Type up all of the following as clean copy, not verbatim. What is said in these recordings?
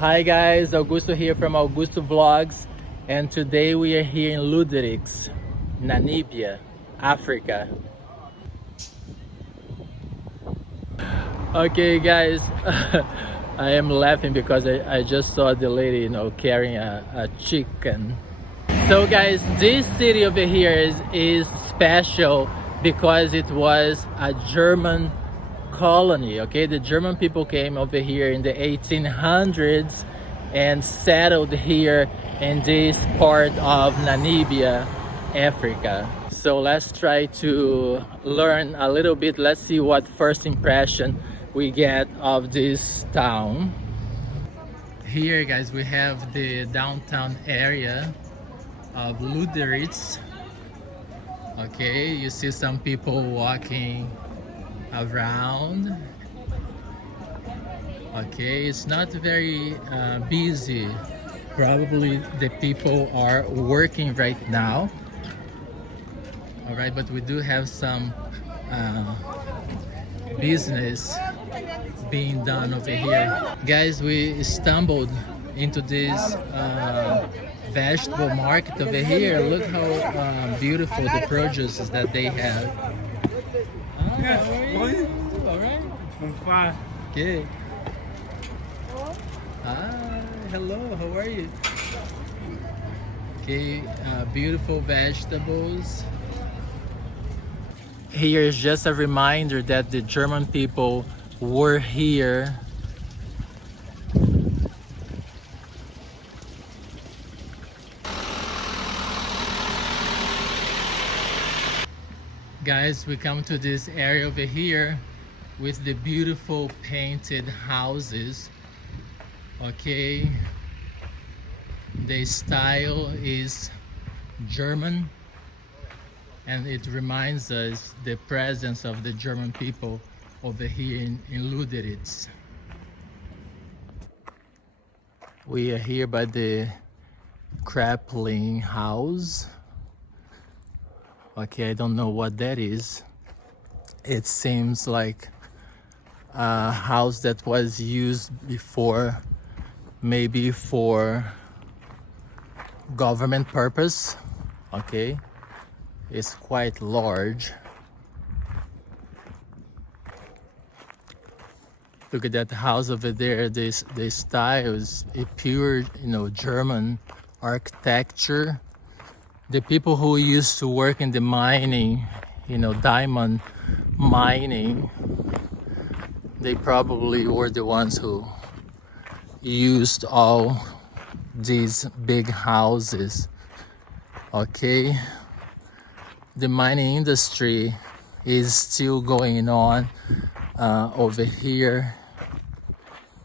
Hi guys, Augusto here from Augusto Vlogs, and today we are here in Lüderitz, Namibia, Africa. Okay guys, I am laughing because I just saw the lady, carrying a chicken. So guys, this city over here is special because it was a German colony. Okay, the German people came over here in the 1800s and settled here in this part of Namibia, Africa. So let's try to learn a little bit. Let's see what first impression we get of this town. Here guys, we have the downtown area of Luderitz. Okay, you see some people walking around. Okay, it's not very busy. Probably the people are working right now. All right, but we do have some business being done over here. Guys, we stumbled into this vegetable market over here. Look how beautiful the produce is that they have. How are you? All right. I'm fine. Okay. Hello, how are you? Okay, beautiful vegetables. Here is just a reminder that the German people were here. Guys, we come to this area over here with the beautiful painted houses. Okay, the style is German and it reminds us the presence of the German people over here in Luderitz. We are here by the Krappling house. Okay, I don't know what that is. It seems like a house that was used before, maybe for government purpose. Okay, it's quite large. Look at that house over there. This style is a pure, German architecture. The people who used to work in the mining, diamond mining, they probably were the ones who used all these big houses. Okay, the mining industry is still going on over here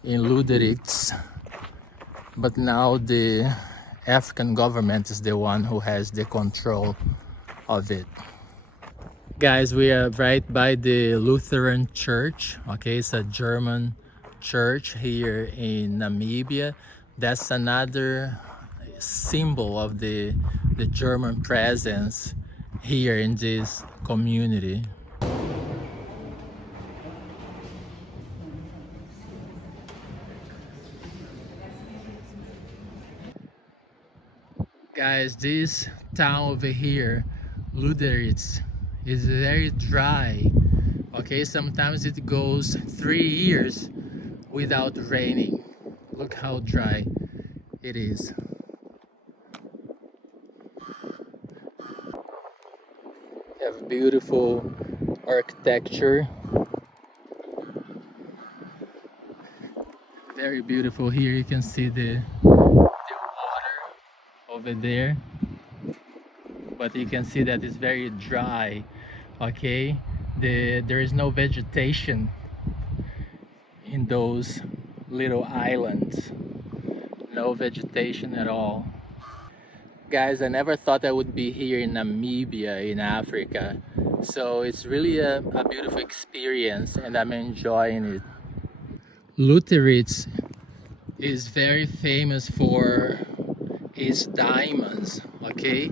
in Luderitz, but now the African government is the one who has the control of it. Guys, we are right by the Lutheran church. Okay, it's a German church here in Namibia. That's another symbol of the German presence here in this community. Guys, this town over here, Luderitz, is very dry. Okay, sometimes it goes 3 years without raining. Look how dry it is. You have beautiful architecture. Very beautiful. Here you can see the water over there, but you can see that it's very dry. Okay, there is no vegetation in those little islands. No vegetation at all. Guys, I never thought I would be here in Namibia, in Africa. So it's really a beautiful experience and I'm enjoying it. Luderitz is very famous for its diamonds. Okay,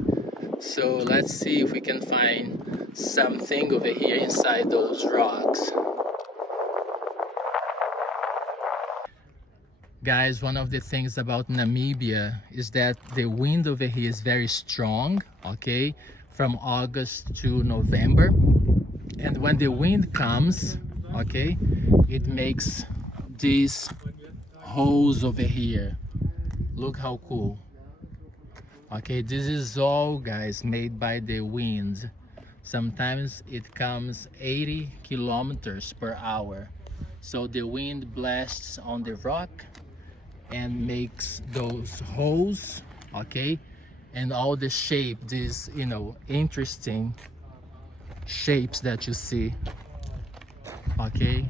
so let's see if we can find something over here inside those rocks. Guys, one of the things about Namibia is that the wind over here is very strong, okay, from August to November. And when the wind comes, okay, it makes these holes over here. Look how cool. Okay, this is all, guys, made by the wind. Sometimes it comes 80 kilometers per hour. So the wind blasts on the rock and makes those holes, okay, and all the shape, these, you know, interesting shapes that you see, okay.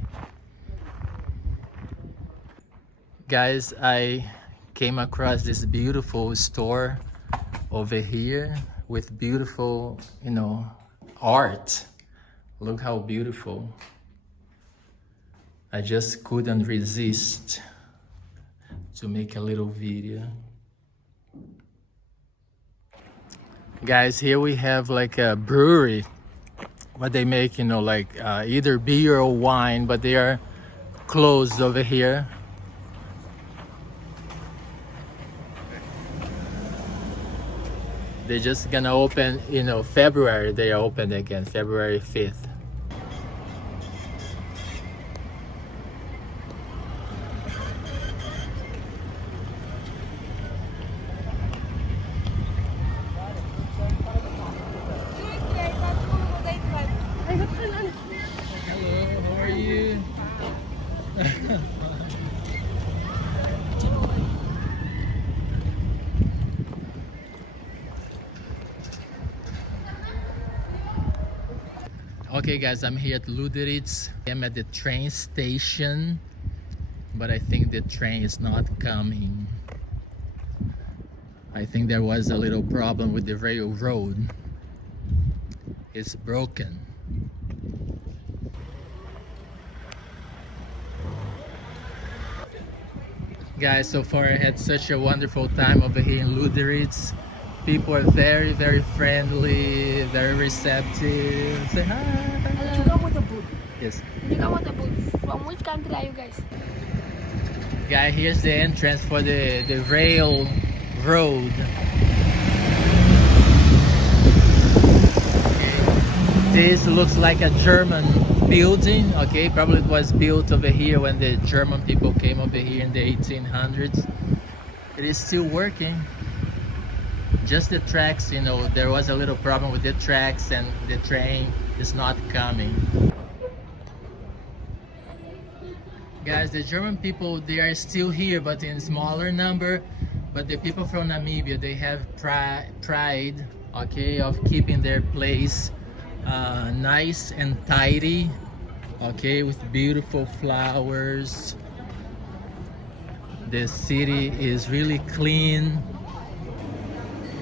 Guys, I came across this beautiful store over here with beautiful, you know, art. Look how beautiful. I just couldn't resist to make a little video. Guys, here we have like a brewery where they make, you know, like either beer or wine, but they are closed over here. They're just gonna open, you know, February. They are open again, February 5th. Hello, how are you? Okay guys, I'm here at Luderitz. I'm at the train station, but I think the train is not coming. I think there was a little problem with the railroad. It's broken. Guys, so far I had such a wonderful time over here in Luderitz. People are very, very friendly, very receptive. Say hi. Hello. You come with a boot. Yes. You come with a boot. From which country are you guys? Guy, here's the entrance for the rail road. Okay. This looks like a German building. Okay, probably it was built over here when the German people came over here in the 1800s. It is still working. Just the tracks, you know, there was a little problem with the tracks and the train is not coming. Guys, the German people, they are still here, but in smaller number. But the people from Namibia, they have pride, okay, of keeping their place nice and tidy, okay, with beautiful flowers. The city is really clean.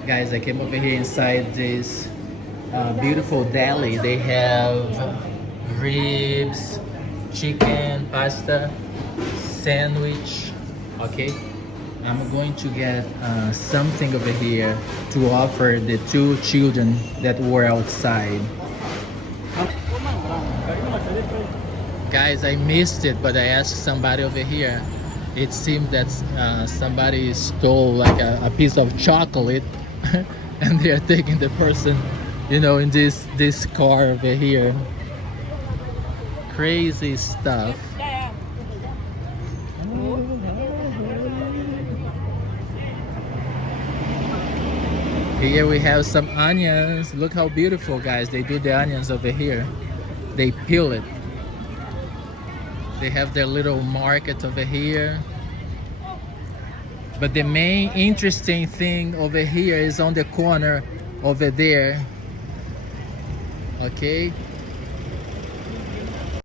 Guys, I came over here inside this beautiful deli. They have ribs, chicken, pasta, sandwich. Okay, I'm going to get something over here to offer the two children that were outside. Guys, I missed it, but I asked somebody over here. It seemed that somebody stole like a piece of chocolate and they are taking the person, you know, in this car over here. Crazy stuff. Here we have some onions. Look how beautiful, guys. They do the onions over here. They peel it. They have their little market over here. But the main interesting thing over here is on the corner over there. Okay,